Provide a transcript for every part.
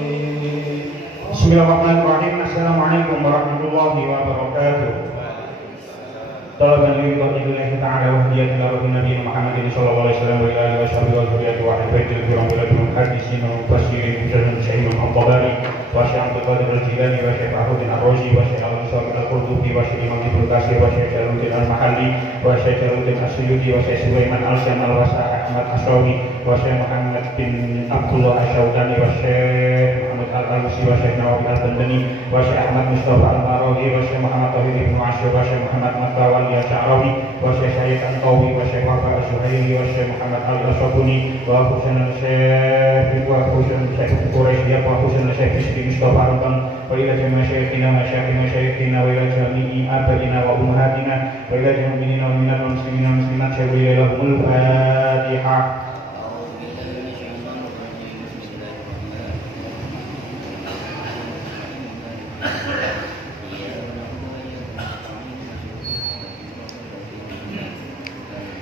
Bismillahirrahmanirrahim. Assalamualaikum warahmatullahi wabarakatuh. Talaban lillahi ta'ala wa hadiyatin ila Nabi Muhammadin sallallahu alaihi wasallam wa ila alihi washabihi wa dzurriyyati wa ahbaihi kiram wa ladun hadisin wa mufassirin mujarrad syaikhul al-Tabari wa syekh Abdul Qadir al-Jilani wa syekh Ahmad al-Razi wa syekh al-Sa'id al-Qurtubi wa syekh Imam Ibnu Katsir wa syekh Jaluddin al-Mahalli wa syekh Jaluddin as-Suyuti wa syekh Sulaiman al-Syam al-Wasa Ahmad Ashawi wa syekh Muhammad bin Abdullah asy-Syaudani wa syekh Al-Alusi wa syekh Nawawi al-Bandani wa syekh Ahmad Mustafa al-Marawi wa syekh Muhammad Tauhid ibn Asyur wa syekh Muhammad Matawali al-Sya'rawi wa syekh Syahid al-Qawi wa syekh Wafah al-Syuhaili wa syekh Muhammad al-Ashabuni wa Husain al-Syekh wa Husain al-Syekh Quraisy wa Husain al-Syekh Bisri Mustafa Rambang wa ila jami'i masyayikhina wa ila jami'i abaina wa ummahatina wa ila jami'i mu'minina wal muslimina wal muslimat syawiyya lahumul Fatihah.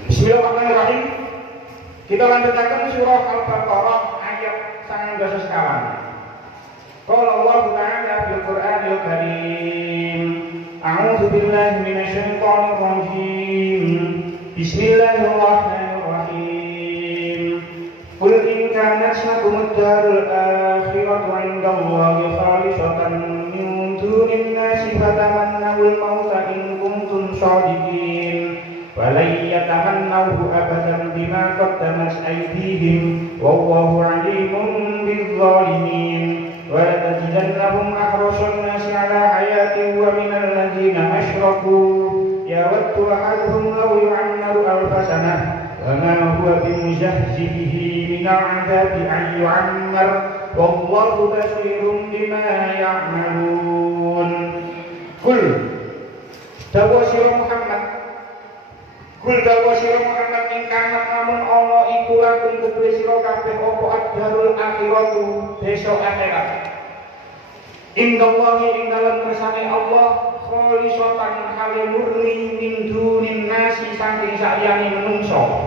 Bismillahirrahmanirrahim. Kita lanjutkan surah Al-Baqarah ayat 19 sekawan. Qala Allah Ta'ala fil Qur'anil Karim. A'udzu billahi minasyaitonir rajim. Bismillahirrahmanirrahim. Qul in kanat lakumud darul akhiratu 'indallahi khalisatan min dunin nasi fatamannawul mauta in kuntum shadiqin. وَلَنْ يَتَمَنَّوْهُ أَبَدًا بِمَا قَدَّمَتْ أَيْدِيهِمْ وَاللَّهُ عَلِيمٌ بِالظَّالِمِينَ وَلَتَجِدَنَّهُمْ أَحْرَصَ النَّاسِ عَلَى حَيَاةٍ وَمِنَ الَّذِينَ أَشْرَكُوا يَوَدُّ أَحَدُهُمْ لَوْ يُعَمَّرُ أَلْفَ سَنَةٍ وَمَا هُوَ بِمُزَحْزِحِهِ مِنَ الْعَذَابِ أَنْ يُعَمَّرَ وَاللَّهُ بَصِيرٌ بِمَا يَعْمَلُونَ. Qul dawa sira Muhammad, Kul dawa sira Muhammad ing kana namun ana iku lakum kedue sira kabeh apa ad-darul akhiratu besok akhirat. Indallahi ing dalem kersane Allah khalisatan hale murni min dunin nasi saking saliyane menungso.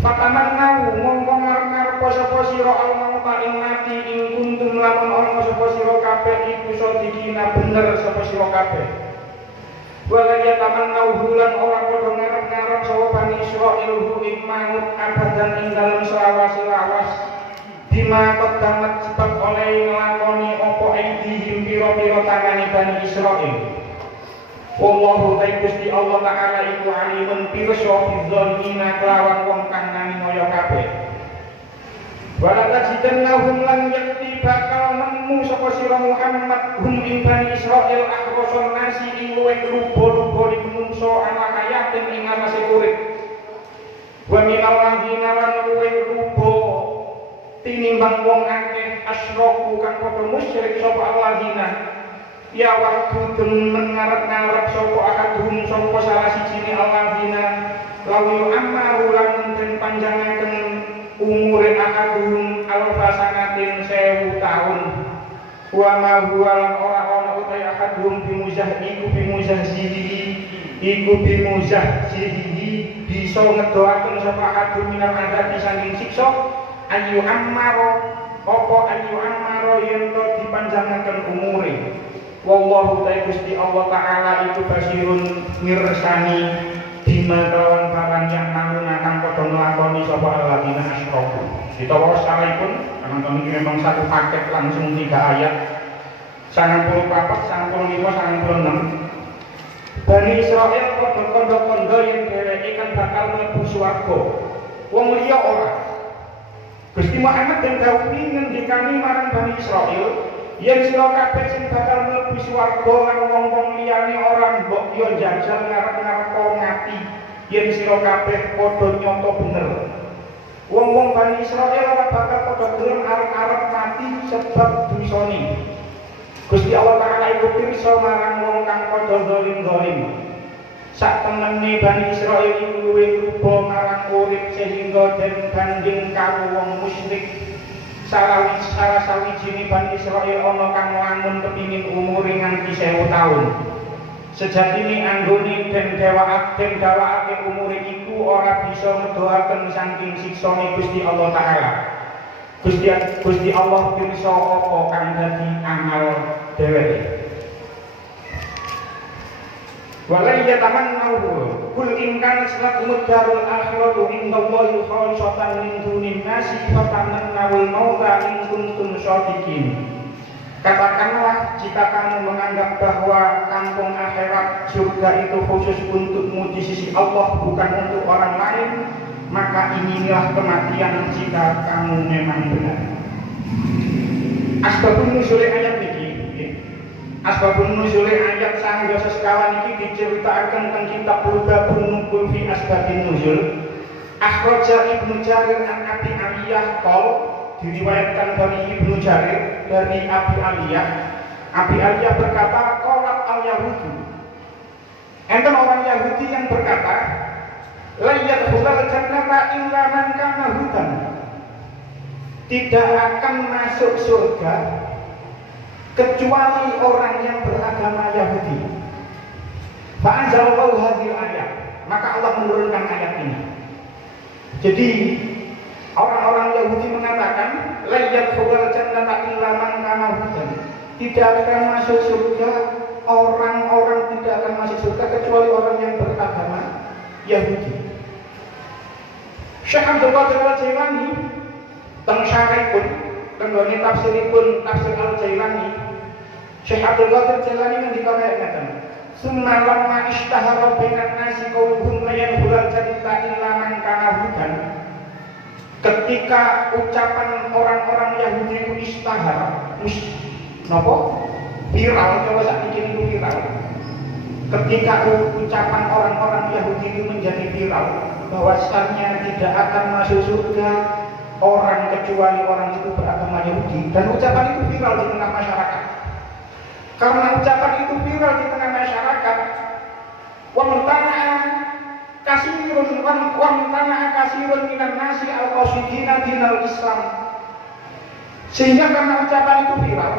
Fatamannahu mongko ngarep-ngarep sapa sira al-mauta ing mati ing kuntum lamun ana sapa sira kabeh iku sadikina bener sapa sira kabeh. Walaya taman nauhulan orang podo ngarep-ngarep sawa Bani Israil hu ing manut abadan ing dalem selawas-selawas bima qaddamat sebab oleh nglakoni apa aidihim pira-pira tangane Bani Israil. Wallahu ta'ala Gusti Allah Ta'ala iku alimun pirsa bidzalmina kelawan wong kang nganiaya kabeh. Walatadzidannahum lan yakti bakal nemu sapa sira Muhammad hum ing Bani Israil akhrason nasi ing luwih luba-luba menungso ana hayatin ing atase urip. Wa minal ladzina lan luwih luba tinimbang wong akeh asyraku kang padha musyrik sapa alladzina ya waktu demen ngarep-ngarep sapa akadhum sapa salah sijine alladzina lawu amaru lan den panjangaken umure akadhum alfasanatin 1000 tahun wa ma huwa lan ora ana utai akadhum bimuzahzihi bisa ngedoaken sapa akadhum minal adzab saking siksa ayu ammaro yen to dipanjangaken umure. Wallahu ta'ala Gusti Allah Ta'ala itu basirun mirsani bima kelawan barang yang namun akan padha nglakoni sapa alladzina asyraku. Ditawa sakaripun teman-teman ini memang satu paket langsung 3 ayat 94, 95, 96. Bani Israil padha kandha-kandha yen dheweke kan bakal mlebu swarga. Wong liya ora. Gusti Muhammad den dawuhi ngendikani marang Bani Israil yen sira kabeh sing bakal mlebu swarga lan wong-wong liyane ora mbok yo njajal ngarep-ngarep ngati yen sira kabeh padha nyata bener. Wong-wong Bani Israil ora bakal padha gelem arep-arep mati sebab dosane. Gusti Allah Ta'ala iku pirsa marang wong kang padha zalim-zalim. Sak temene Bani Israil iku luwih rupa marang urip sehingga den banding karo wong musyrik. Salah sawijine Bani Israil ana kang lamun kepingin umure nganti 1000 tahun. Sejatine anggone den dawakake umure iku ora bisa ngedoaken saking siksane Gusti Allah Ta'ala. Gusti Allah pirsa apa kang dadi amal dheweke. Walai yatamannahu kul in kana lakumud darul akhiratu indallahi khalisatan min dunin nasi fatamannawul mauta in kuntum shadiqin. Katakanlah jika kamu menganggap bahwa kampung akhirat surga itu khusus untukmu di sisi Allah bukan untuk orang lain, maka inilah kematian jika kamu memang benar. Asbabun nuzul ayat niki, asbabun nuzul ayat sangga sekawan iki diceritakan tentang kitab Bulughul Nukul fi asbabin nuzul. Akhraja Ibnu Jarir an Abi Aliyah qol, diriwayatkan dari Ibnu Jarir dari Abi Aliyah. Abi Aliyah berkata, qalat al-Yahudi. Enten orang Yahudi yang berkata, la yadkhulul jannata illa man kana hudan. Tidak akan masuk surga kecuali orang yang beragama Yahudi. Fa anzalallahu hadhil ayat. Maka Allah menurunkan ayat ini. Jadi orang-orang Yahudi mengatakan la yadkhulul jannata illa man kana hudan. Tidak akan masuk surga, orang-orang tidak akan masuk surga kecuali orang yang beragama Yahudi. Syekh Abdul Qadir Al-Jailani teng syarihipun tenggone tafsiripun tafsir Al-Jailani, Syekh Abdul Qadir Al-Jailani ngendika kaya ngeten, "Summa lamma ishtahara bainan nasi qauluhum la yadkhulul jannata illa man kana hudan." Ketika ucapan orang-orang Yahudi itu ishtahara, viral, coba saat ini itu viral. Ketika ucapan orang-orang Yahudi itu menjadi viral, bahwasannya tidak akan masuk surga orang kecuali orang itu beragama Yahudi, dan ucapan itu viral di tengah masyarakat. Karena ucapan itu viral di tengah masyarakat, wa mutana'a kasirun minan nasi al-qasidina dinal Islam. Sehingga karena ucapan itu viral,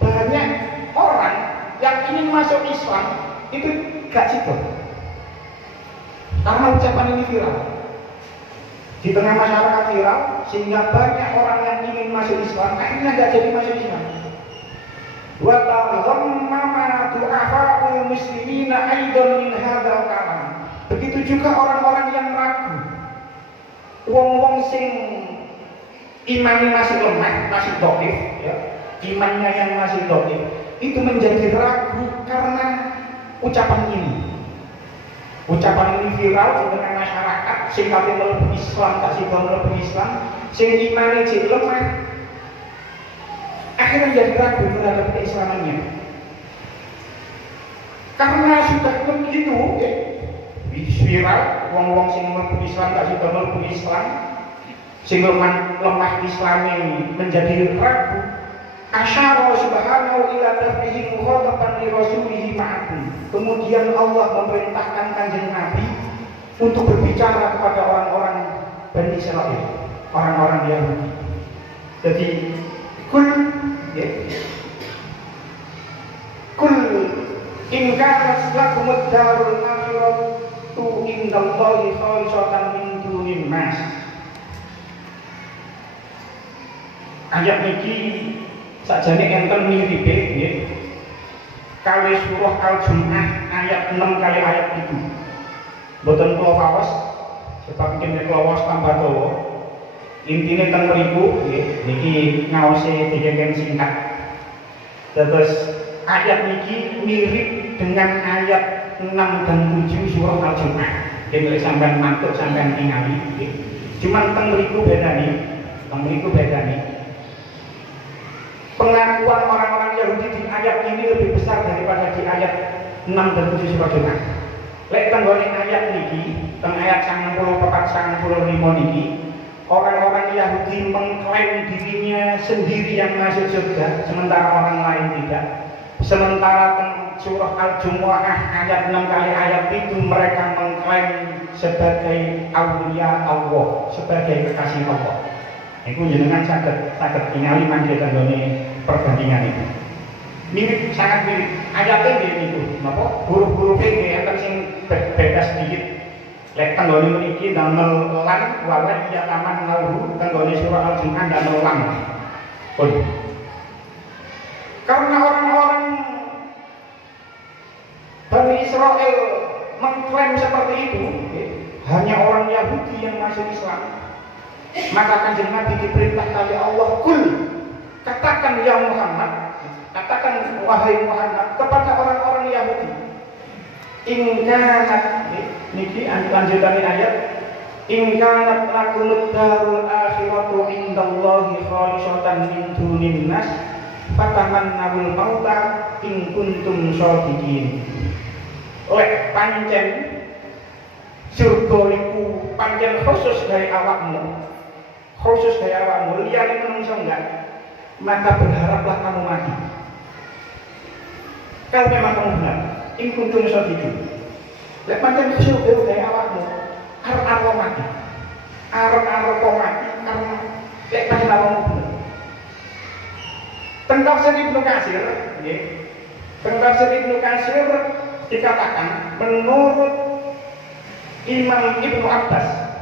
banyak orang yang ingin masuk Islam itu gak situ. Karena ucapan ini viral di tengah masyarakat viral, sehingga banyak orang yang ingin masuk Islam akhirnya gak jadi masuk Islam. Wa taghammama du'afa'ul muslimina aidan min hadzal kalam. Begitu juga orang-orang yang ragu, wong-wong sing imannya masih lemah, masih dhaif, ya, imannya yang masih dhaif itu menjadi ragu karena ucapan ini. Ucapan ini viral di tengah masyarakat, sing kabeh mlebu Islam, tak sida mlebu Islam, sing imane jek lemah, akhirnya jadi ragu terhadap keislamannya. Karena sudah begitu, viral, wong-wong sing mlebu Islam, tak sida mlebu Islam, sing lemah Islam ini menjadi ragu. Asyara subhanahu ila daf'ihi mukhataban li rasulihi ma'akum. Kemudian Allah memerintahkan Kanjeng Nabi untuk berbicara kepada orang-orang Bani Israil, orang-orang Yahudi. Jadi kul in kanat lakumud darul akhiratu indallahi khalisatan min dunin nas. Ayat niki sakjane enten miripe nggih kali surah Al-Jumu'ah ayat 6 kali ayat itu. Mboten kula waos sebab kene kula waos tambah dawa. Intine teng mriku nggih niki ngaose dikengken singkat. Terus ayat niki mirip dengan ayat 6 dan 7 surah Al-Jumu'ah. Nek sampean mantuk sampean tingali nggih. Cuman teng mriku bedane. Pengakuan orang-orang Yahudi di ayat ini lebih besar daripada di ayat 6 dan 7 surah Al-Jumu'ah. Lek tenggone ayat niki, teng ayat 94-95 niki, orang-orang Yahudi mengklaim dirinya sendiri yang masuk surga, sementara orang lain tidak. Sementara teng surah Al-Jumu'ah ayat 6 kali ayat itu mereka mengklaim sebagai aulia Allah, sebagai kekasih Allah. Iku jenengan saged ningali mangke tanggone perbandingan itu. Mirip, sangat mirip. Ayatnya mirip itu. Napa? Huruf-hurufnya nggih enten sing beda sedikit. Lek tenggone mriki damel lan wala ya taman ngawru tenggone surah Al-Jumu'ah damel lan. Pun. Karena orang-orang Bani Israel mengklaim seperti itu, hanya orang Yahudi yang masuk Islam. Maka Kanjeng Nabi diperintah oleh Allah, "Qul," katakan ya Muhammad, katakan wahai Muhammad kepada orang-orang Yahudi, "In kanat," niki lanjutan ayat, "In kanat lakumud darul akhiratu indallahi khalisatan min dunin nas fatamannawul mauta in kuntum shadiqin." Lek pancen surga iku pancen khusus dari awakmu, khusus dari awakmu, liyane menungso enggak, maka berharaplah kamu mati. Kalau memang kamu benar, in kuntum shadiqin. Lek pancen surga dari awakmu, arep mati. Arep mati karena lek pancen awakmu bener. Tentafsir Ibnu Katsir, nggih. Tentafsir Ibnu Katsir dikatakan menurut Imam Ibnu Abbas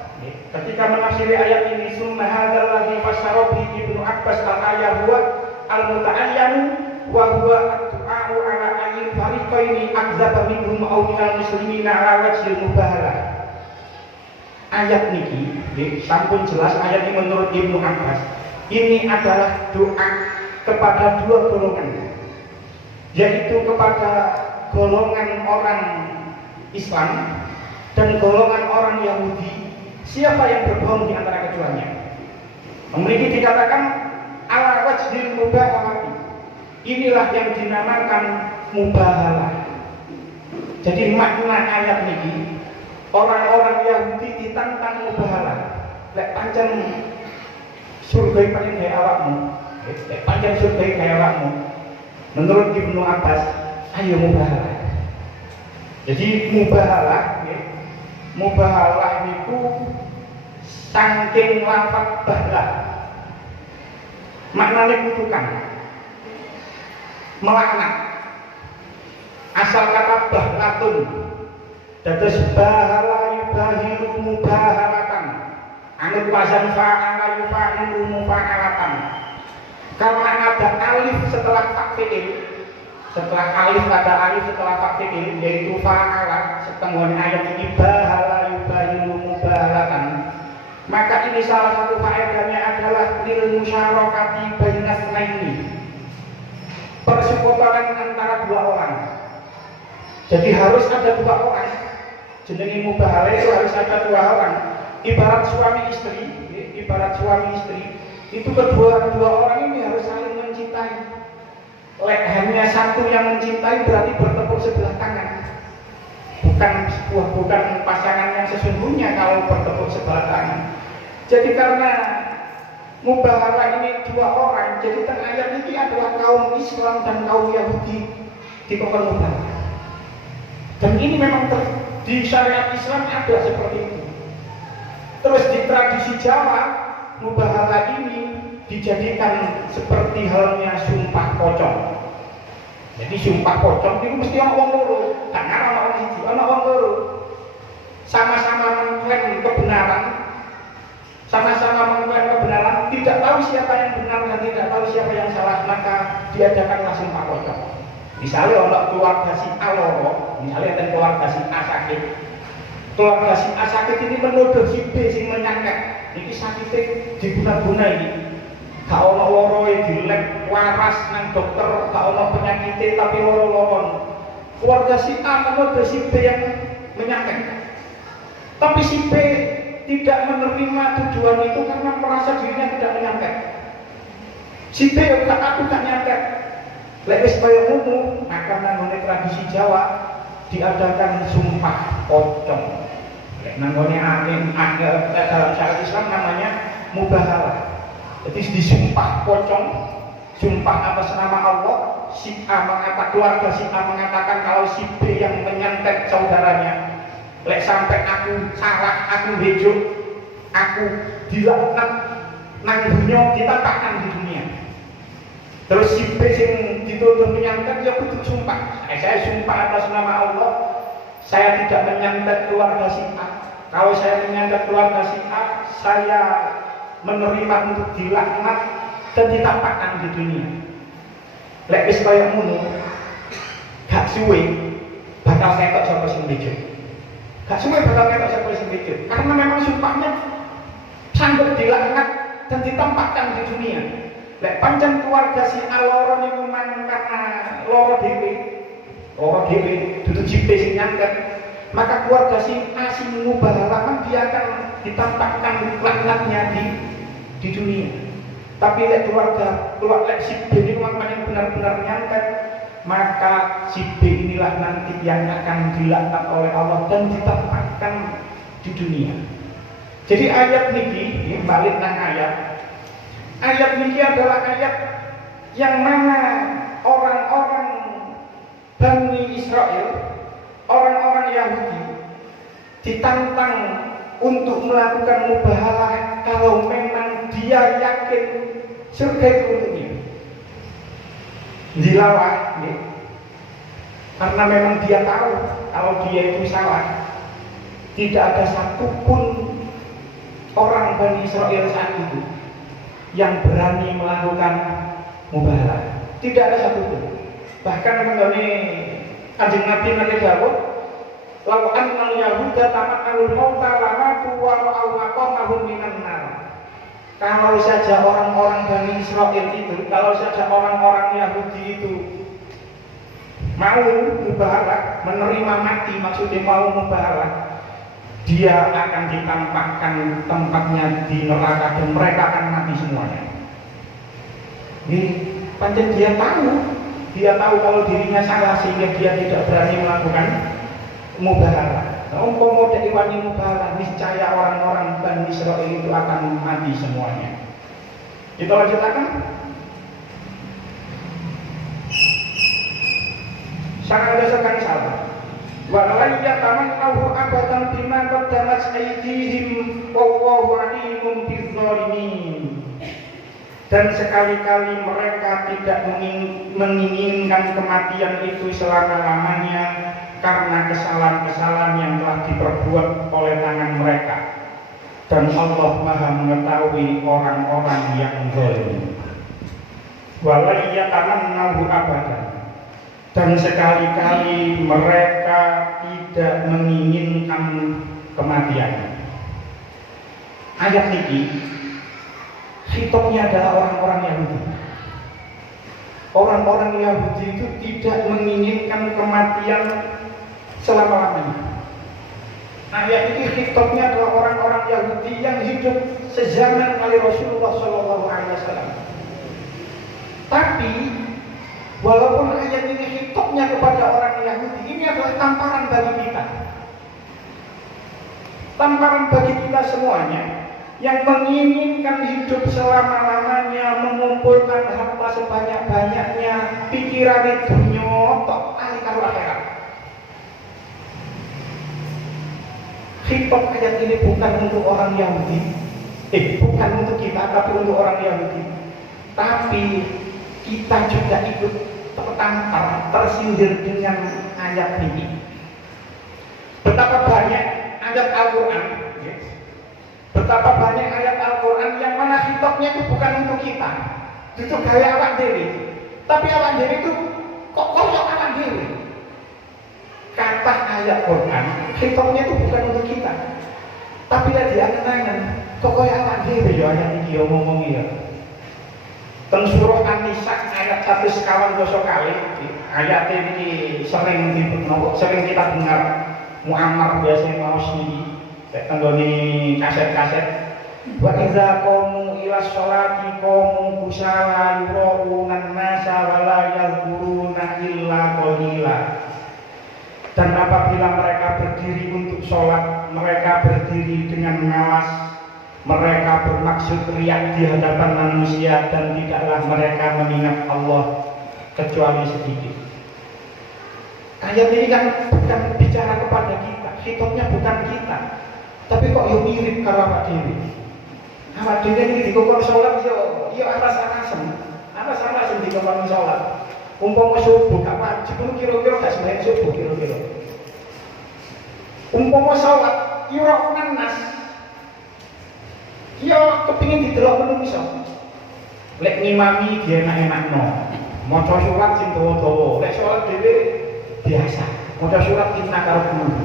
ketika menafsiri ayat ini, summa hadzal ladzi fassara bihi Ibnu Abbas al-ayat huwa al-muta'ayyan wa huwa ad-du'a'u ala ayyi fariqaini akzaba minhum aw minal muslimina ala wajhil mubahalah. Ayat niki sampun jelas ayat ini menurut Ibnu Abbas ini adalah doa kepada dua golongan, yaitu kepada golongan orang Islam dan golongan orang Yahudi. Siapa yang berbohong di antara keduanya? Memiliki dikatakan ala wajhil mubahalah. Inilah yang dinamakan mubahalah. Jadi makna ayat ini, orang-orang Yahudi ditantang mubahalah. Lek pancen surga paling kaya awakmu, lek pancen surga kaya awakmu. Menurut Ibnu Abbas, ayo mubahalah. Jadi mubahalah itu saking lafaz bahlah. Maknanya kutukan, melaknat. Asal kata bahlatun, dados bahala yubahilu mubahalatan. Anut wazan fa'ala yufa'ilu mufa'alatan. Karena ada alif setelah fa'il fi'il, setelah alif ada alif setelah fa'il fi'il, yaitu fa'ala, setengah ayat ini bahala yubahilu mubahalatan. Maka ini salah satu faedahnya adalah lil musyarakati bainas naini, persekutuan antara dua orang. Jadi harus ada dua orang. Jenenge mubahalah itu harus ada dua orang. Ibarat suami istri, itu kedua orang ini harus saling mencintai. Lek hanya satu yang mencintai berarti bertepuk sebelah tangan. Bukan pasangan yang sesungguhnya kalau bertepuk sebelah tangan. Jadi karena mubahalah ini dua orang, jadi ayat ini adalah kaum Islam dan kaum Yahudi dikongkon mubahalah. Dan ini memang di syariat Islam ada seperti itu. Terus di tradisi Jawa, mubahalah ini dijadikan seperti halnya sumpah pocong. Jadi sumpah pocong itu mesti ana wong loro, karena ana wong siji, ana wong loro. Sama-sama mengklaim kebenaran, tidak tahu siapa yang benar dan tidak tahu siapa yang salah, maka diadakanlah sumpah pocong. Misalnya orang keluarga si A loro, misalnya ada keluarga si A sakit. Keluarga si A sakit ini menuduh si B sing menyangka, ini sakitnya diguna-guna ini. Gak ono loro di lab waras nang dokter, gak ono penyakitnya tapi loro-loron. Keluarga si A menuduh si B yang menyangka. Tapi si B tidak menerima tujuan itu karena merasa dirinya tidak menyangka. Si B aku gak nyangka. Lek wis kaya ngono, maka nang tradisi Jawa diadakan sumpah pocong. Lek nang dalam syariat Islam namanya mubahalah. Jadi disumpah pocong, sumpah atas nama Allah. Si A mengatakan, keluarga si A mengatakan kalau si B yang menyantet saudaranya. Lek sampai aku salah, aku bejo, aku dilaknat nang dunia, ditampakkan di dunia. Terus si B yang dituduh menyantet, ya kudu sumpah. Saya sumpah atas nama Allah, saya tidak menyantet keluarga si A. Kalau saya menyandang keluarga si A, saya menerima untuk dilaknat dan ditampakkan di dunia. Lek wis kaya ngono, gak suwe bakal ketok sapa sing bejo. Gak suwe bakal ketok sapa sing bejo. Karena memang sumpahnya sanggup dilaknat dan ditampakkan di dunia. Lek pancen keluarga si A loro niku mang karena loro dhewe, dudu jipte sing nyantet. Maka keluarga si A sing mengubah halaman dia akan ditampakkan laknatnya di dunia. Tapi lek keluarga si B ini yang benar-benar nyantet, maka si B inilah nanti yang akan dilaknat oleh Allah dan ditampakkan di dunia. Jadi ayat niki, balik nang ayat niki adalah ayat yang mana orang-orang Bani Israel, orang-orang Yahudi ditantang untuk melakukan mubahalah kalau memang dia yakin surga itu untuknya. Dilawan, ya. Karena memang dia tahu kalau dia itu salah. Tidak ada satupun orang Bani Israel saat itu yang berani melakukan mubahalah. Tidak ada satupun. Bahkan mengenai Kanjeng Nabi nanti dawuh, "Lau annal yahuda tamakkalul mauta lamatu wa ra'au maqamahum minan nar." Kalau saja orang-orang Bani Israel itu, kalau saja orang-orang Yahudi itu mau mubahalah, menerima mati, maksudnya mau mubahalah, dia akan ditampakkan tempatnya di neraka dan mereka akan mati semuanya. Ini pancen dia tahu kalau dirinya salah sehingga dia tidak berani melakukan mubahalah. Umpama dek wani mubahalah, niscaya orang-orang Bani Israil itu akan mati semuanya. Kita lanjutkan. Sangat dasarkan salah. Wa la yatamannahu abadan bima qaddamat aydihim wallahu alimun bizzalimin. Dan sekali-kali mereka tidak menginginkan kematian itu selama-lamanya karena kesalahan-kesalahan yang telah diperbuat oleh tangan mereka. Dan Allah Maha mengetahui orang-orang yang zalim. Wala yatamannahu abadan. Dan sekali-kali mereka tidak menginginkan kematian. Ayat ini hitopnya adalah orang-orang Yahudi. Orang-orang Yahudi itu tidak menginginkan kematian selama-lamanya. Ayat ini hitopnya adalah orang-orang Yahudi yang hidup sezaman kali Rasulullah SAW. Tapi walaupun ayat ini hitopnya kepada orang Yahudi, ini adalah tamparan bagi kita. Tamparan bagi kita semuanya yang menginginkan hidup selama-lamanya, mengumpulkan harta sebanyak-banyaknya, pikiran dunia tok ahli karo akhirat. Hitop ayat ini bukan untuk orang Yahudi, bukan untuk kita, tapi untuk orang Yahudi. Tapi kita juga ikut tertampar, tersindir dengan ayat ini. Betapa banyak ayat Al-Quran, betapa banyak ayat Al-Quran yang mana hitopnya itu bukan untuk kita, itu gaya awak dewi. Tapi awak dewi itu kok koyok awak dewi. Kata ayat Quran, hitopnya itu bukan untuk kita, tapi lagi angen-angen kok koyok awak dewi ya ayat ini ngomong ya. Teng surah An-Nisa ayat 112 kali. Ayat ini sering kita dengar Muammar biasanya mau sini. Tenggoni kaset-kaset. Wa idza qamu ila sholati qamu kusala yuraunan nasa wa la yadhkuruna illa qalila. Dan apabila mereka berdiri untuk sholat, mereka berdiri dengan malas. Mereka bermaksud riak di hadapan manusia dan tidaklah mereka mengingat Allah kecuali sedikit. Ayat ini kan bukan bicara kepada kita, hitopnya bukan kita, tapi kok yo mirip karo awak dhewe. Awak dhewe iki dikokon salat yo aras-arasen dikokon salat. Umpama subuh gak wajib kira-kira gak sembahyang subuh kira-kira. Umpama salat yuraunan nas. Yo kepingin didelok menungso. Lek ngimami dia enak-enakno. Maca surat sing dawa-dawa. Lek salat dhewe biasa. Maca surat inna karo guru.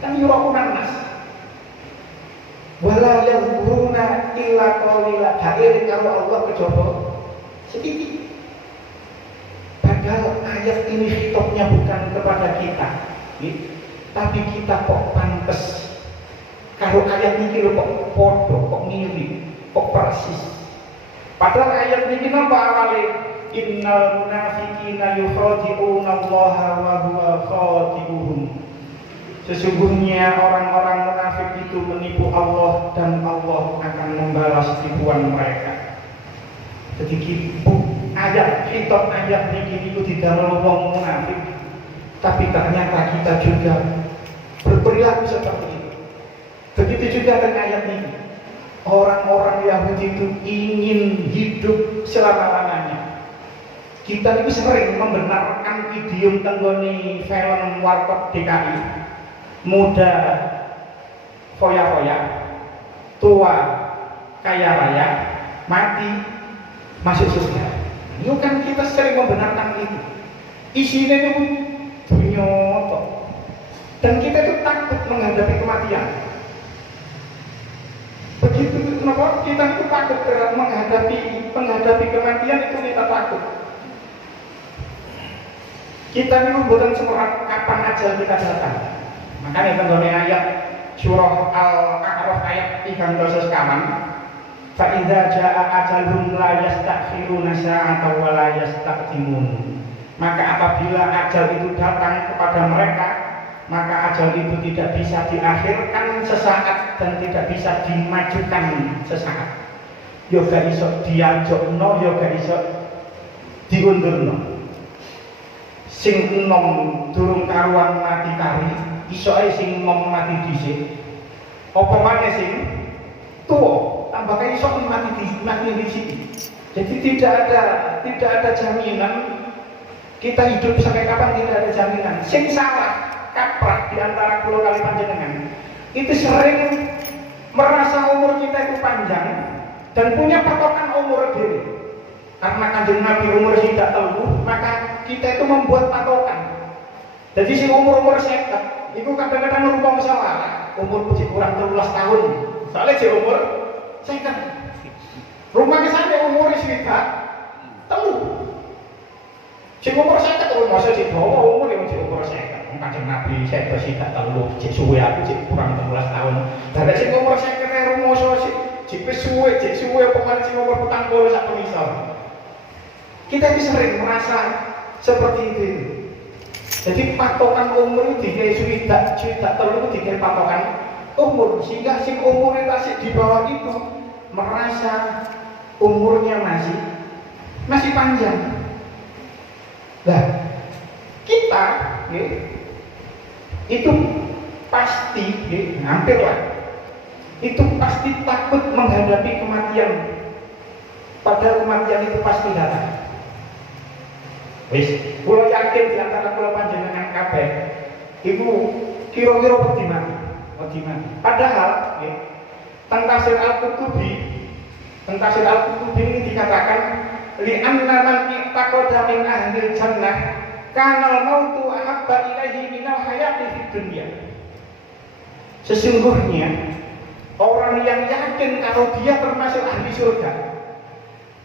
Kan yuraunan nas. Wala yadhkuruna illa qalila. Hadir karo Allah kejaba sedikit. Padahal ayat ini hitopnya bukan kepada kita, tapi kita kok pantes. Kalau ayat ini kok podo, kok mirip, kok persis. Padahal ayat ini apa awalnya? Innal munafiqina yukhadi'una Allah wa huwa khadi'uhum. Sesungguhnya orang-orang munafik itu menipu Allah dan Allah akan membalas tipuan mereka. Jadi ayat hitop ayat ini itu tidak melowong munafik, tapi ternyata kita juga berperilaku seperti itu. Begitu juga dengan ayat ini. Orang-orang Yahudi itu ingin hidup selama-lamanya. Kita itu sering membenarkan idiom tenggoni film warkop DKI. Muda foya-foya, tua kaya raya, mati masuk surga. Itu kan kita sering membenarkan itu. Isinya itu dunia toh. Dan kita itu takut menghadapi kematian. Begitu kenapa kita itu takut menghadapi kematian itu kita takut. Kita ini membuat semangat kapan ajal kita datang. Makanya tenggone ayat surah Al-A'raf ayat 3 sekawan. Fa idza jaa ajalhum la yastakhiruna sa'atan wa la yastaqdimun. Maka apabila ajal itu datang kepada mereka, maka ajal itu tidak bisa diakhirkan sesaat dan tidak bisa dimajukan sesaat. Yo gak iso diajokno, yo gak iso diundurno. Sing enom durung karuan mati kari, iso ae sing enom mati dhisik. Apa maneh sing tuwa tambah kaya iso mati di sini. Jadi tidak ada jaminan kita hidup sampai kapan, tidak ada jaminan. Sing salah kaprah di antara kula kali panjenengan itu sering merasa umur kita itu panjang dan punya patokan umur diri. Karena Kanjeng Nabi umur tidak tahu, maka kita itu membuat patokan. Jadi si umur 50 itu kadang-kadang rupa masalah umur kurang 13 tahun. Soalnya si umur saya rumahnya saya umurnya sekitar telu. Si umur saya rumah saya si bawa umur yang si umur saya. Kanjeng Nabi saya bersihkan telu. Si suwe aku si kurang 13 tahun. Dan si umur saya kena rumah saya si suwe pokoknya si umur petang puluh satu misal. Kita ini sering merasa seperti itu. Jadi patokan umur itu dikai sudah telu dikai patokan umur, sehingga si umurnya tasik di bawah itu merasa umurnya masih panjang. Nah, kita itu pasti hampir lah itu pasti takut menghadapi kematian, padahal kematian itu pasti datang. Wis, kula yakin di antara kula panjenengan kabeh iku kira-kira wedi mati. Padahal teng tafsir Al-Qurtubi ini dikatakan li anna man ittaqada min ahli jannah kana al-mautu ahabba ilaihi minal hayati fid dunya. Sesungguhnya orang yang yakin kalau dia termasuk ahli surga,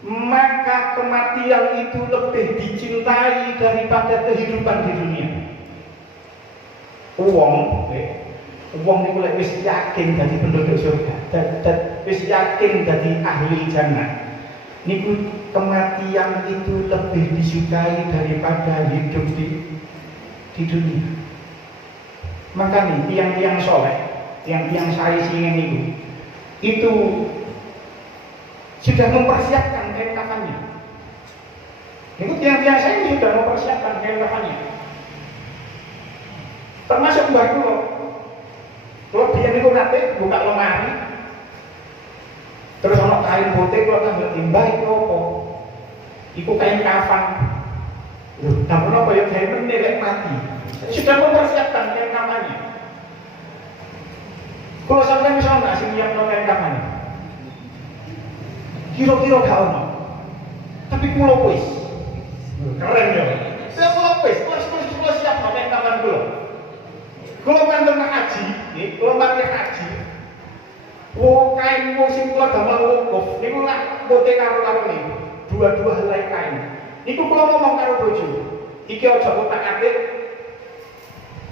maka kematian itu lebih dicintai daripada kehidupan di dunia. Wong niku lek wis yakin dadi penduduk surga, wis yakin dadi ahli jannah, niku kematian itu lebih disukai daripada hidup di dunia. Maka nih tiang-tiang soleh, tiang-tiang sari singen itu sudah mempersiapkan kain kafannya. Itu tiang-tiang saya ini sudah mempersiapkan kain kafannya. Termasuk mbah kula. Kalau dia niku nate buka lemari, terus ana kain putih kula tambah timbah iku apa? Iku kain kafan. Lho, tapi napa ya gawe meneh lek mati. Sudah mempersiapkan kain kafannya. Kalau sampai misalnya nggak sih nyiapno kain kafan, kira-kira gak ono. Tapi kulo wis keren ya. Saya kulo wis, kulo siap no kain kafan kulo. Kulo mantan haji, kulo mantan haji. Kain sing kulo damel wukuf, niku lak bote karo niku. Dua-dua helai kain. Niku kulo ngomong karo bojo. Iki aja otak-atik.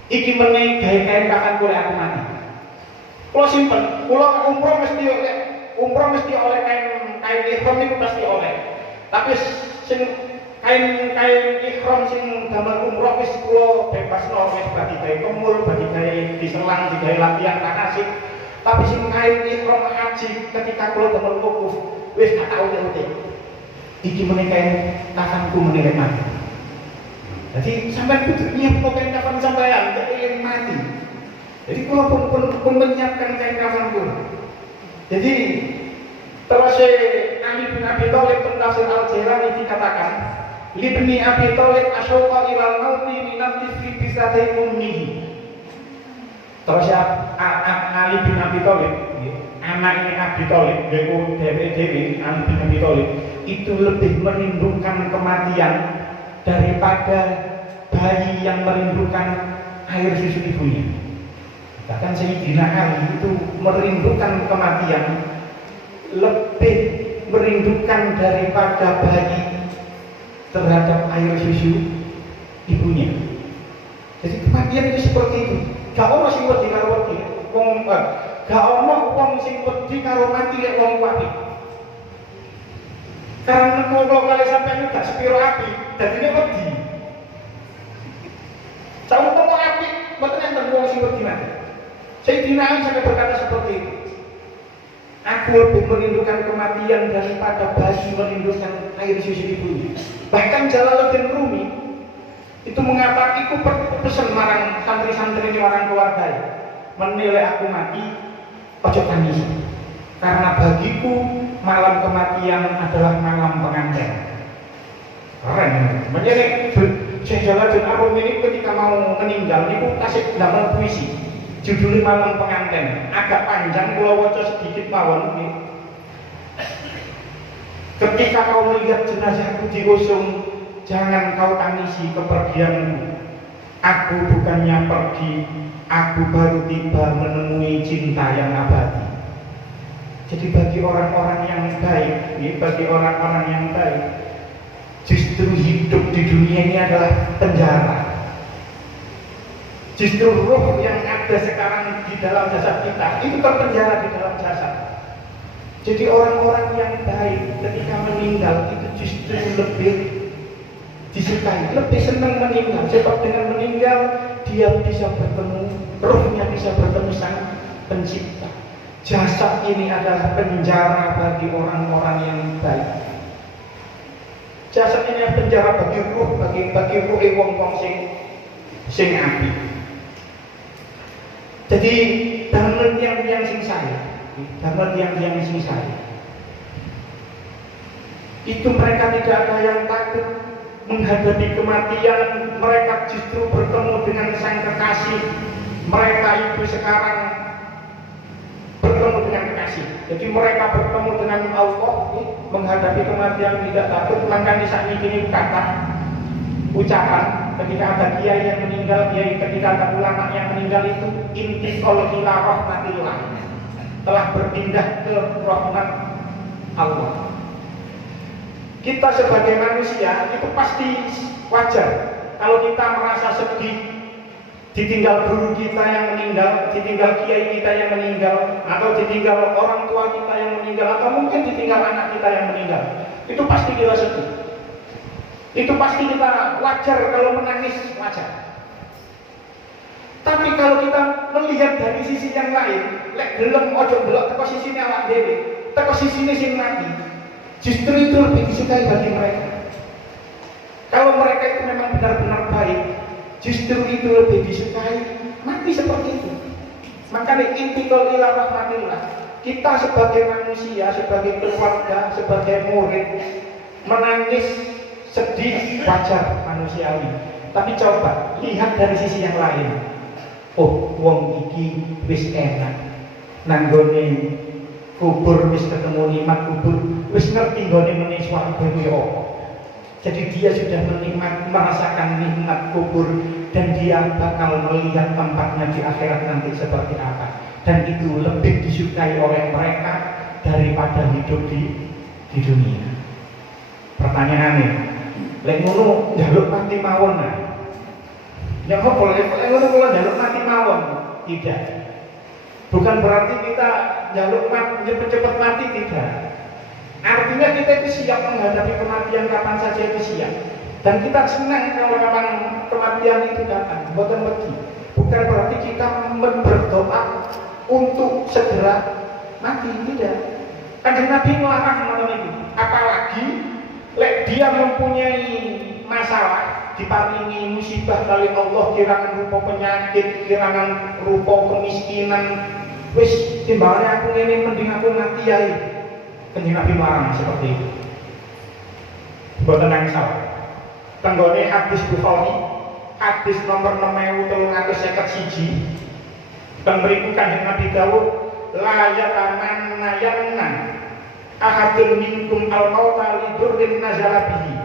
Iki meneh gawe kain kafan kulo aku mati. Kulo simpen, kulo umroh mesti oleh kain ihram niku pasti oleh. Tapi sing kain ihram sing damel umroh wis kulo bebasno wis bagi gawe kemul, bagi gawe diselang, digawe latihan manasik. Tapi sing kain ihram haji ketika kulo damel wukuf wis gak tau utek. Iki meneh kain kafanku meneh mati. Jadi sampai kudu nyiapno kain kafan sampean yang mati. Jadi kalau pun menyiapkan kain kafan pun. Jadi terus Ali bin Abi Thalib tafsir Al-Jailani dikatakan, "Libni Abi Thalib asyauqa ilal mauti min nafsi bisadai ummihi." Terus Ali bin Abi Thalib, anaknya Abi Thalib, yaitu Dewi Ali bin Abi Thalib, itu lebih merindukan kematian daripada bayi yang merindukan air susu ibunya. Bahkan Sayyidina Ali itu merindukan kematian lebih merindukan daripada bayi terhadap air susu ibunya. Jadi kematian itu seperti itu. Gak ono sing wedi karo wedi, gak ono wong sing wedi karo mati lek wong kuwi. Karena kalau kali sampai gak sepiro api, dadine wedi. Sampun api, mboten enten wong sing wedi mati. Sayyidina Ali sampai berkata seperti itu. Aku lebih merindukan kematian daripada bayi merindukan air susu ibunya. Bahkan Jalaluddin Rumi itu mengatakan, aku pesan marang santri-santri ini, marang keluarga, menilai aku mati, ojo tangis. Karena bagiku malam kematian adalah malam pengantin. Keren. Menjadi Syekh Jalaluddin Rumi ini ketika mau meninggal, itu kasih damel puisi. Judulnya malam pengantin, agak panjang, pulau waca sedikit mawon. Ketika kau melihat jenazahku diusung, jangan kau tangisi kepergianku. Aku bukannya pergi, aku baru tiba menemui cinta yang abadi. Jadi bagi orang-orang yang baik, justru hidup di dunia ini adalah penjara. Justru roh yang ada sekarang di dalam jasad kita itu terpenjara di dalam jasad. Jadi orang-orang yang baik ketika meninggal itu justru lebih disukai, lebih senang meninggal. Sebab dengan meninggal dia bisa bertemu, rohnya bisa bertemu sang pencipta. Jasad ini adalah penjara bagi orang-orang yang baik. Jasad ini adalah penjara bagi roh, bagi roh wong-wong sing apik. Jadi damel tiang-tiang sing saya, itu mereka tidak ada yang takut menghadapi kematian. Mereka justru bertemu dengan sang kekasih. Mereka itu sekarang bertemu dengan kekasih. Jadi mereka bertemu dengan Allah, menghadapi kematian tidak takut. Makanya saat ini kata ucapan ketika ada kiai yang meninggal, ketika ada ulama yang meninggal itu intiqal ila rahmatillah, telah berpindah ke rahmat Allah. Kita sebagai manusia itu pasti wajar kalau kita merasa sedih ditinggal guru kita yang meninggal, ditinggal kiai kita yang meninggal, atau ditinggal orang tua kita yang meninggal, atau mungkin ditinggal anak kita yang meninggal. Itu pasti kita sedih. Itu pasti kita wajar kalau menangis, wajar. Tapi kalau kita melihat dari sisi yang lain, lek gelem ojo delok teko sisine awak dhewe, teko sisine sing mati, justru itu lebih disukai bagi mereka. Kalau mereka itu memang benar-benar baik, justru itu lebih disukai mati seperti itu. Makanya intiqal ila rahmatillah. Kita sebagai manusia, sebagai keluarga, sebagai murid menangis sedih wajar manusiawi. Tapi coba lihat dari sisi yang lain. Oh, wong iki wis enak. nanggone kubur wis ketemu nikmat kubur, wis ngerti nggone meneh swarga kuwi apa. Jadi dia sudah merasakan nikmat kubur dan dia bakal melihat tempatnya di akhirat nanti seperti apa. Dan itu lebih disukai oleh mereka daripada hidup di dunia. Pertanyaannya, lek ngono njaluk mati mawon nah. Ya kok boleh lek ngono kula njaluk mati mawon? Tidak. Bukan berarti kita njaluk mati cepet-cepet mati, tidak. Artinya kita itu siap menghadapi kematian kapan saja itu siap. Dan kita senang kalau memang kematian itu datang, bukan pergi. Bukan berarti kita berdoa untuk segera mati, tidak. Kanjeng Nabi melarang malam itu. Apalagi lek dia mempunyai masalah, diparingi musibah kali Allah, kirangan rupa penyakit, kirangan rupa kemiskinan, wis timbangane aku ngene mending aku mati ae. Kanjeng Nabi melarang seperti itu. Mboten nang salah. Tenggone hadis Bukhari, hadis nomor 6351. Dan mriku Kanjeng Nabi dawuh, la yatamannayanna ahadun minkum al-mauta lidurrin nazala bihi.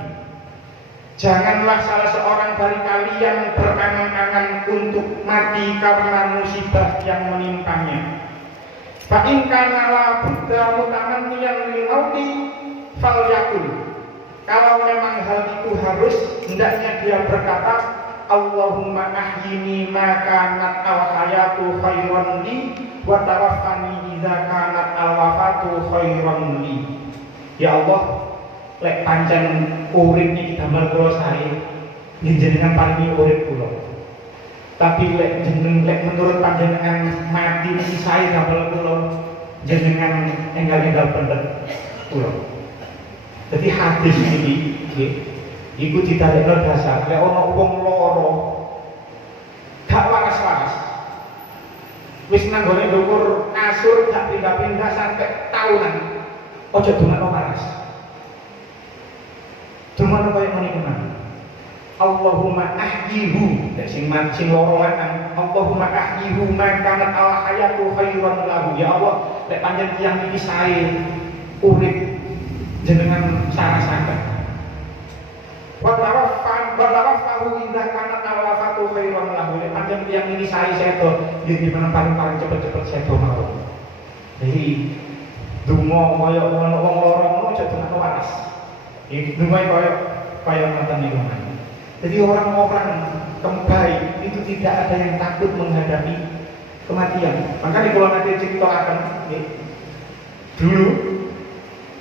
Janganlah salah seorang dari kalian berangan-angan untuk mati karena musibah yang menimpanya. Fa in kana la budda mutamanniyan lil mauti falyakul. Kalau memang hal itu harus, hendaknya dia berkata, Allahumma ahyini ma kanat al-hayatu khairan li wa tawaffani idza kanat al-wafatu khairan li. Ya Allah, lek pancen urip niki damel kula sae, njenengan paringi urip kula. Tapi lek menurut panjenengan mati niki sae damel kula, jenengan enggal-enggal bener kula. Jadi hadis ini iku ditarekno dasar lek ana wong lara gak waras-waras wis nang gone ndukur kasur gak pindah-pindah sampai tahunan, ojo dongakno waras, dongakno kaya ngene iki. Allahumma ahyihu, sing lara lanang, Allahumma ahyihu ma kanat al hayatu khairan lahu. Ya Allah, lek panjen tiyang iki sae urip jenengan sarasaken. Wa tawaffahu idza kanat al-wafatu khairan lahu. Panjang tiyang ini sae sedo, nggih gimana paling cepet-cepet sedo mawon. Jadi donga kaya ana wong lara ngono aja donga waras. Iki donga kaya ngoten niku. Jadi orang-orang kembali itu tidak ada yang takut menghadapi kematian. Makanya kalau nanti ceritakan dulu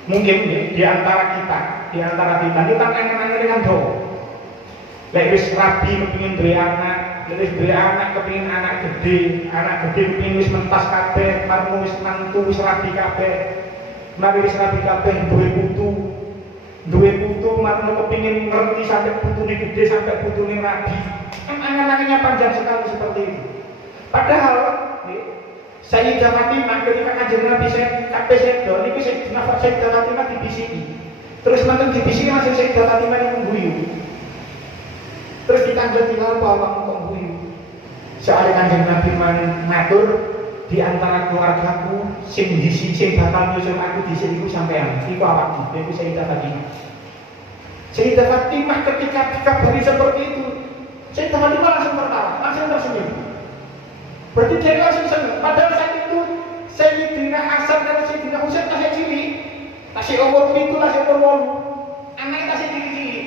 mungkin di antara kita ini kan angen-angen kan do. Lek wis rabi kepengin duwe anak, wis duwe anak kepengin anak gede kepengin wis mentas kabeh, marmu wis mantu wis rabi kabeh. Mari wis rabi kabeh duwe putu marmu kepengin ngerti sampai putune gede sampai putune rabi. Kan angen-angennya panjang sekali seperti itu. Padahal Sayyidah Fatimah ketika Kanjeng Nabi kabeh sedo niku Sayyidah Fatimah dibisiki. Terus manten dibisiki langsung Sayyidah Fatimah niku ngguyu. Terus ditanglet dilal awakmu kok ngguyu. Soale Kanjeng Nabi matur di antara keluargaku sing bakal nyusul aku dhisik iku sampean. Iku awakmu, iku Sayyidah Fatimah. Sayyidah Fatimah ketika dikabari seperti itu, Sayyidah Fatimah langsung tertawa, langsung tersenyum. Berarti dia langsung senang. Padahal saat itu Sayyidina Hasan dan Sayyidina Husain masih cilik, masih umur 7, masih umur 8, anaknya masih cilik.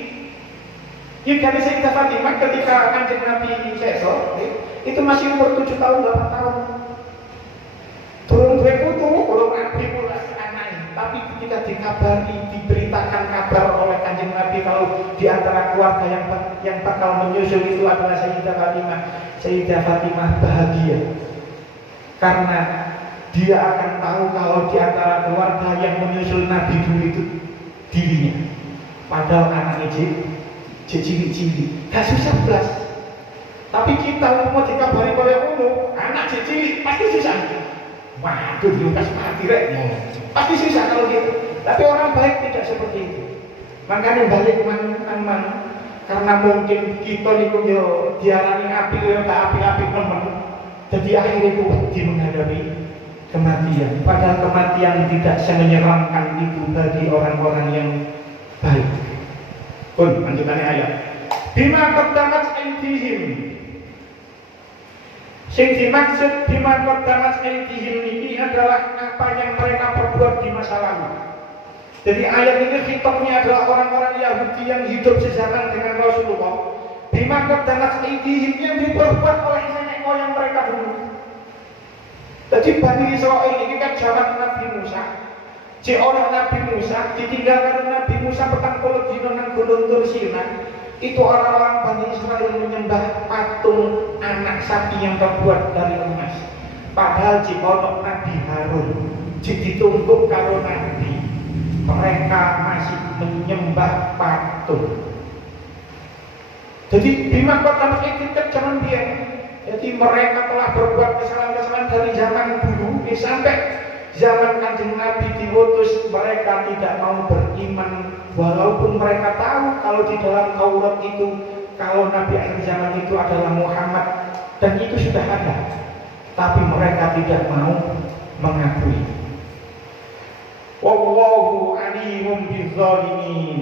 Yang dari Sayyidah Fatimah ketika Kanjeng Nabi sesok, itu masih umur 7 tahun, 8 tahun. Turun 2 putu, belum abdi pula anaknya. Tapi ketika dikabari, diberitakan kabar oleh Kanjeng Nabi kalau di antara keluarga yang bakal menyusul itu adalah Sayyidah Fatimah. Sayyidah Fatimah bahagia karena dia akan tahu kalau di antara keluarga yang menyusul Nabi dulu itu dirinya. Padahal anaknya cilik-cilik, gak susah belas. Tapi kita mau dikabari oleh umum, anak cilik pasti susah. Waduh, diukas mati rek, pasti susah kalau gitu. Tapi orang baik tidak seperti itu. Makanya balik man. Karena mungkin kita niku yo diarani apik yo gak apik-apik nemen. Jadi akhirnya itu menghadapi kematian. Padahal kematian tidak semenyeramkan itu bagi orang-orang yang baik. Pun lanjutannya ayat. Bima qaddamat aydihim. Sing dimaksud bima qaddamat aydihim ini adalah apa yang mereka perbuat di masa lalu. Jadi ayat ini khitabnya adalah orang-orang Yahudi yang hidup sejaman dengan Rasulullah. Bima qaddamat aydihim yang diperbuat oleh nenek moyang mereka dulu. Jadi Bani Israel ini kan zaman Nabi Musa. Si orang Nabi Musa ditinggalkan Nabi Musa petang puluh dina nang Gunung Tursina. Itu orang-orang Bani Israel menyembah patung anak sapi yang terbuat dari emas. Padahal si orang Nabi Harun dituntut karo Nabi, mereka masih menyembah patung. Jadi bima kota itu zaman dia. Jadi mereka telah berbuat kesalahan-kesalahan dari zaman dulu sampai zaman Kanjeng Nabi diutus, mereka tidak mau beriman walaupun mereka tahu kalau di dalam Taurat itu kalau Nabi akhir zaman itu adalah Muhammad dan itu sudah ada, tapi mereka tidak mau mengakui. Wallahu alimun bizzalimin,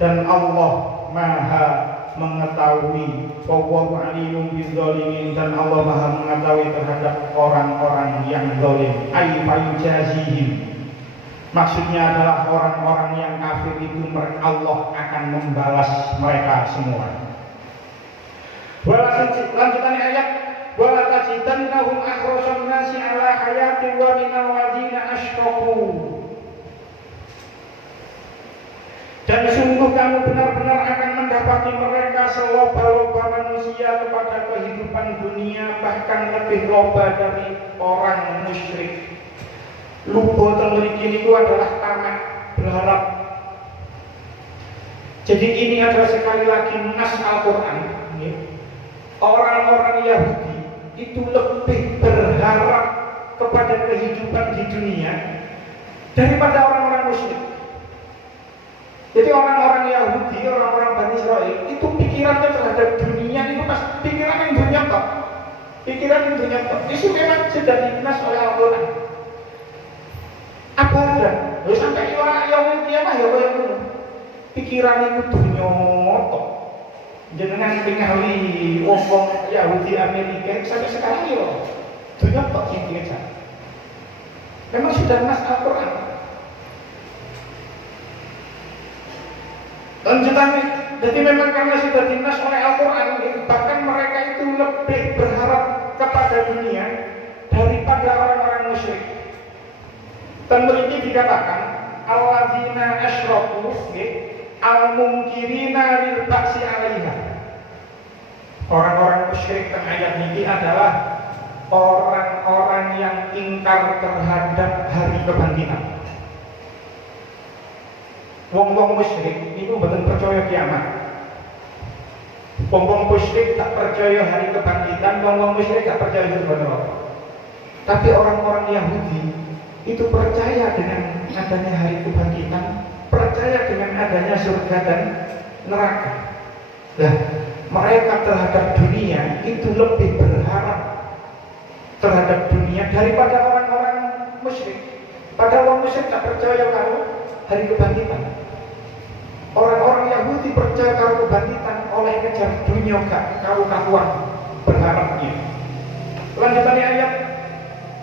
dan Allah Maha mengetahui. Wallahu alimun bizzalimin, dan Allah Maha mengetahui terhadap orang-orang yang zalim. Ay fayujazihim, maksudnya adalah orang-orang yang kafir itu Allah akan membalas mereka semua. Lanjutannya ayat, wala tajidannahum ahrasan nasi ala hayatin wa minal ladzina asyraku. Dan sungguh kamu benar-benar akan mendapati mereka seloba-loba manusia kepada kehidupan dunia, bahkan lebih loba dari orang musyrik. Lubo tenggerikin itu adalah tamak, berharap. Jadi ini adalah sekali lagi nas Al-Quran. Orang-orang Yahudi itu lebih berharap kepada kehidupan di dunia daripada orang-orang musyrik. Jadi orang-orang Yahudi, orang-orang Bani Israel itu pikirannya terhadap dunia itu pas pikiran yang dunia kok. Pikiran yang dunia kok. Itu memang sudah dinas oleh Al-Quran. Apa ada? Lalu sampai orang yang kiamah ya kaya ngono. Pikiran itu dunia kok. Jenengan tingali wong Yahudi Amerika sampai sekarang ya dunia kok intinya. Memang sudah nas Al-Quran. Lanjutannya, jadi memang karena sudah dinas oleh Al-Quran, bahkan mereka itu lebih berharap kepada dunia daripada orang-orang musyrik. Dan berikut dikatakan, alladzina asyraku al-munkirina lil ba'si 'alaiha. Orang-orang musyrik yang ayat ini adalah orang-orang yang ingkar terhadap hari kebangkitan. Wong-wong musyrik itu betul percaya kiamat. Wong-wong musyrik tak percaya hari kebangkitan, wong-wong musyrik tak percaya hidup neraka. Tapi orang-orang Yahudi itu percaya dengan adanya hari kebangkitan, percaya dengan adanya surga dan neraka. Nah, mereka terhadap dunia itu lebih berharap terhadap dunia daripada orang-orang musyrik. Padahal orang musyrik tak percaya kalau hari kebangkitan. Orang-orang Yahudi percaya kalau kebangkitan oleh kejar dunia karu-karuan berharapnya. Lanjutannya ayat,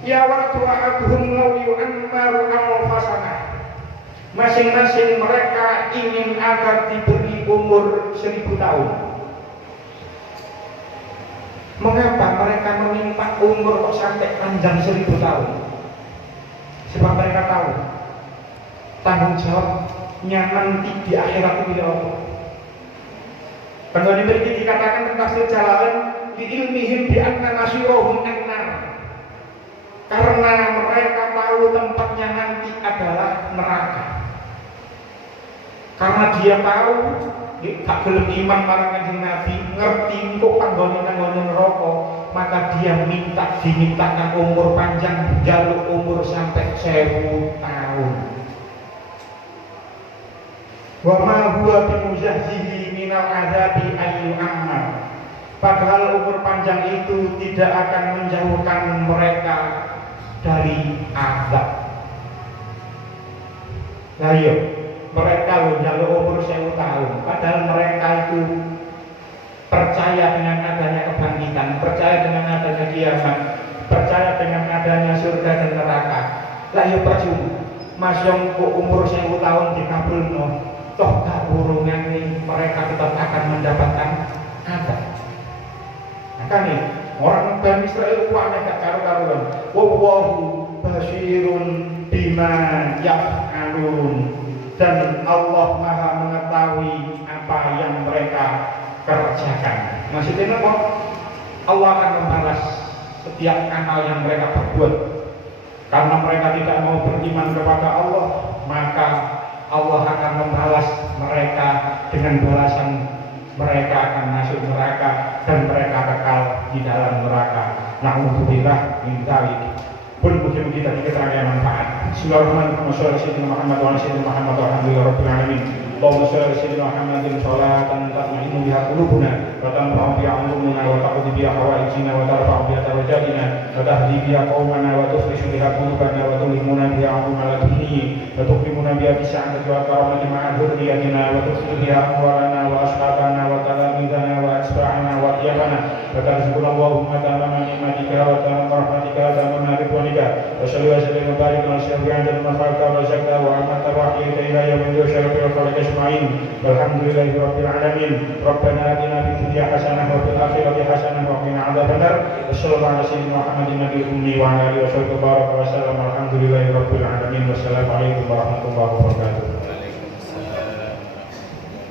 ya waktu ahaduhum law yu'ammaru alfasanah. Masing-masing mereka ingin agar diberi umur 1000 tahun. Mengapa mereka meminta umur kok sampai panjang 1000 tahun? Sebab mereka tahu tanggung jawabnya nanti di akhirat itu Allah. Kalau diberi dikatakan tentang sejalan di ilmihim bi anna nasirohum annar, karena mereka tahu tempatnya nanti adalah neraka. Karena dia tahu tak belum iman para kanjeng Nabi, ngerti untuk panggone neraka, maka dia dimintakan umur panjang, jaluk umur sampai 1000 tahun. Wa ma huwa bimuzahzihi minal azabi ayyu ammar. Padahal umur panjang itu tidak akan menjauhkan mereka dari azab. Nah iya, mereka loh jalur umur 1000 tahun, padahal mereka itu percaya dengan adanya kebangkitan, percaya dengan adanya kiamat, percaya dengan adanya surga dan neraka. Lah ya percuma, Mas yang umur 1000 tahun dikabulno, toh gak burungan nih mereka tetap akan mendapatkan azab. Makanya orang Bani Israel aneh gak karu-karuan. Wallahu basyirun bima yaf'alun, dan Allah Maha mengetahui apa yang mereka kerjakan. Maksudnya apa? Allah akan membalas setiap amal yang mereka perbuat. Karena mereka tidak mau beriman kepada Allah, maka Allah akan membalas mereka dengan balasan mereka akan masuk neraka dan mereka kekal di dalam neraka. Na'udzubillah min dzalik. Pun mugi-mugi tadi keterangan yang manfaat. Bismillahirrahmanirrahim. Shallallahu Muhammad wa sayyidina Muhammad walhamdulillahirabbil alamin. Allahumma shalli ala sayyidina Muhammadin sholatan tatma'innu biha qulubuna wa tanfa'u biha 'ulumuna wa taqdi biha hawaijina wa tarfa'u biha darajatina wa tahdi biha qaumana wa tufrishu biha qulubana wa tulimuna biha 'umala dini wa tuqimuna biha bi sa'ati wa karamati ma'a dzurriyyatina wa tusilu biha amwalana wa ashabana wa talamidana wa asba'ana wa tiyabana wa tarzuquna Allahumma ta'ala ni'matika wa ta'ala rahmatika wa ta'ala ridwanika wa sallallahu alaihi wa barik ala sayyidina Muhammad wa zakka wa amata wa qila ila yawmin yushrafu wa ajma'in walhamdulillahi rabbil alamin. Rabbana atina fid dunya hasanah wa fil akhirati hasanah wa qina adzabannar. Wassallallahu ala sayyidina Muhammadin nabiyil ummi wa ala alihi wa sahbihi wa sallam. Alhamdulillahi rabbil alamin. Wassalamu alaikum warahmatullahi wabarakatuh.